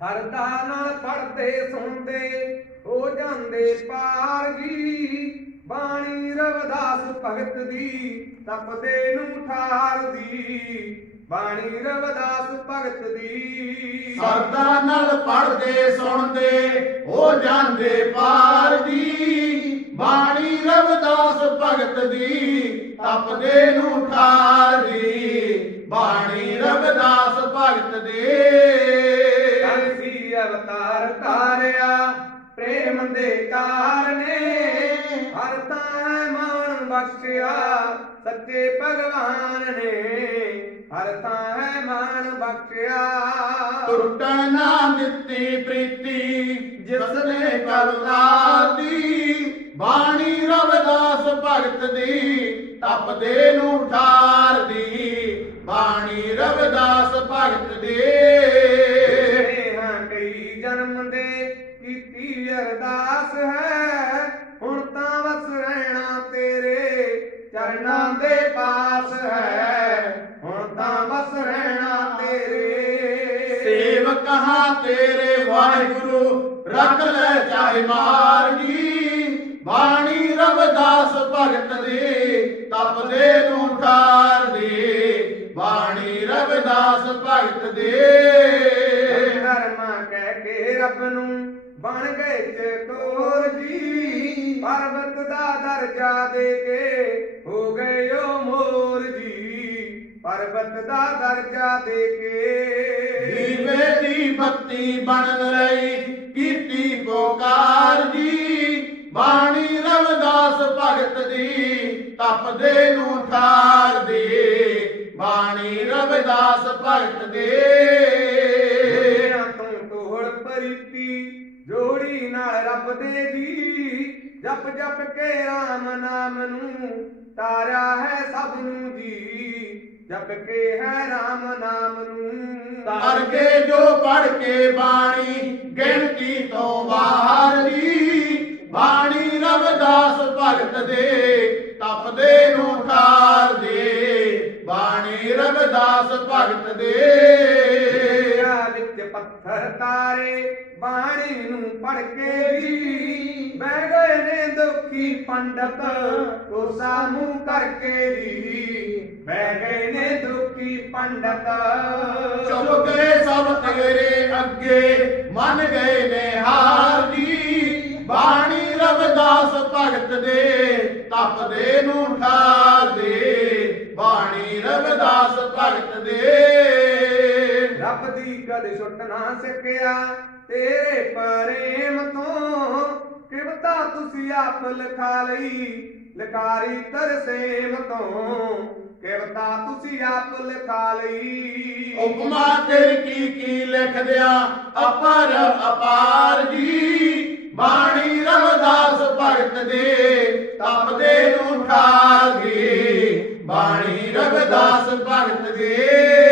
ਸਰਦਾ ਨਾਲ ਪੜਦੇ ਸੁਣਦੇ, ਹੋ ਜਾਂਦੇ ਪਾਰ ਜੀ। ਬਾਣੀ ਰਵਦਾਸ ਭਗਤ ਦੀ, ਤਪਦੇ ਨੂੰ ਠਾਰਦੀ ਬਾਣੀ ਰਵਦਾਸ ਭਗਤ ਦੀ। ਸਰਦਾ ਨਾਲ ਪੜਦੇ ਸੁਣਦੇ, ਹੋ ਜਾਂਦੇ ਪਾਰ ਦੀ ਬਾਣੀ ਰਵਿਦਾਸ ਭਗਤ ਦੀ, ਤਪਦੇ ਨੂੰ ਠਾਰ ਪ੍ਰੇਮ ਦੇ ਕਾਰਨੇ ਹਰ ਤਾਂ ਮਾਨ ਬਖਸ਼ਿਆ ਸੱਚੇ ਭਗਵਾਨ ਨੇ। ਹਰ ਤਾਂ ਹੈ ਮਾਨ ਬਖਸ਼ਿਆ ਟੁੱਟਣ ਨਾ ਦਿੱਤੀ ਪ੍ਰੀਤੀ ਜਿਸ ਨੇ ਕਰਤਾਰ ਦੀ ਬਾਣੀ ਰਵਿਦਾਸ ਭਗਤ ਦੀ ਤਪਦੇ ਨੂੰ ਠਾਰਦੀ ਬਾਣੀ ਰਵਿਦਾਸ ਭਗਤ ਚਰਨਾਂ ਦੇ ਪਾਸ ਹੈ। ਹੁਣ ਤਾਂ ਵਸ ਰਹਿਣਾ ਤੇਰੇ। ਸੇਵਕ ਹਾਂ ਤੇਰੇ ਵਾਹਿਗੁਰੂ ਰੱਖ ਲੈ ਚਾਹੇ ਮਾਰ ਜੀ ਬਾਣੀ ਰਵਿਦਾਸ ਭਗਤ ਦੀ ਤਪਦੇ ਨੂੰ ਠਾਰਦੀ ਬਾਣੀ ਰਵਿਦਾਸ ਭਗਤ ਦੀ। ਧਰਮਾ ਕਹਿ ਕੇ ਰੱਬ ਨੂੰ ਬਣ ਗਏ ਚਤੋਰ ਜੀ। ਪਰਬਤ ਦਾ ਦਰਜਾ ਦੇ ਕੇ ਹੋ ਗਏ ਓ ਮੋਰ ਜੀ। ਪਰਬਤ ਦਾ ਦਰਜਾ ਦੇ ਕੇ ਦੀਵੇ ਦੀ ਬੱਤੀ ਬਣਨ ਲਈ ਕੀਤੀ ਪੁਕਾਰ ਜੀ। ਬਾਣੀ ਰਵਿਦਾਸ ਭਗਤ ਦੀ ਤਪਦੇ ਨੂੰ ਠਾਰਦੀ ਬਾਣੀ ਰਵਿਦਾਸ ਭਗਤ ਦੀ। ਤੂੰ ਤੋੜ ਪਰੀਤੀ ਜੋੜੀ ਨਾਲ ਰੱਬ ਦੇ ਜੀ ਜਪ ਜਪ ਕੇ RAM ਨਾਮ ਨੂੰ ਤਾਰਿਆ ਹੈ ਸਭ ਨੂੰ ਜੀ। ਜਪ ਕੇ ਹੈ RAM ਨਾਮ ਨੂੰ ਤਰ ਕੇ ਜੋ ਪੜ ਕੇ ਬਾਣੀ ਗਿਣਤੀ ਤੋਂ ਬਾਹਰ ਦੀ ਬਾਣੀ ਰਵਦਾਸ ਭਗਤ ਦੇ ਤਪਦੇ ਨੂੰ ਠਾਰਦੀ ਬਾਣੀ ਰਵਦਾਸ ਭਗਤ ਦੇ। ਤੇਰਾ ਵਿੱਚ ਪੱਥਰ ਤਾਰੇ ਬਾਣੀ ਨੂੰ ਪੜ ਕੇ ਜੀ। ਬਹਿ ਗਏ ਨੇ ਦੁਖੀ ਪੰਡਤ, ਕੋਸਾ ਮੂੰਹ ਕਰਕੇ ਜੀ। ਬਹਿ ਗਏ ਨੇ ਦੁਖੀ ਪੰਡਤ। ਚੁੱਪ ਗਏ ਸਭ ਤੇਰੇ ਅੱਗੇ, ਮੰਨ ਗਏ ਨੇ ਹਾਰ ਦੀ ਬਾਣੀ ਰਵਦਾਸ ਭਗਤ ਦੇ ਤਪਦੇ ਨੂੰ ਠਾਰਦੇ ਬਾਣੀ ਰਵਦਾਸ ਭਗਤ ਦੇ ਰੱਬ ਦੀ ਕਦੇ ਛੁੱਟ ਨਾ ਸਕਿਆ। ਤੇਰੇ ਪ੍ਰੇਮ ਤੋਂ ਕਿਵਤਾ ਤੁਸੀਂ ਆਪ ਲਿਖਾ ਲਈ। ਲਕਾਰੀ ਤਰਸੇਮ ਤੋਂ ਕਿਵਤਾ ਤੁਸੀਂ ਆਪ ਲਿਖਾ ਲਈ। ਉਪਮਾ ਤੇਰੀ ਕੀ ਕੀ ਲਿਖ ਦਿਆ ਅਪਰ ਅਪਾਰ ਜੀ। ਬਾਣੀ ਰਵਿਦਾਸ ਭਗਤ ਦੇ ਤਪਦੇ ਨੂੰ ਠਾਰਦੀ ਬਾਣੀ ਰਵਿਦਾਸ ਭਗਤ ਦੇ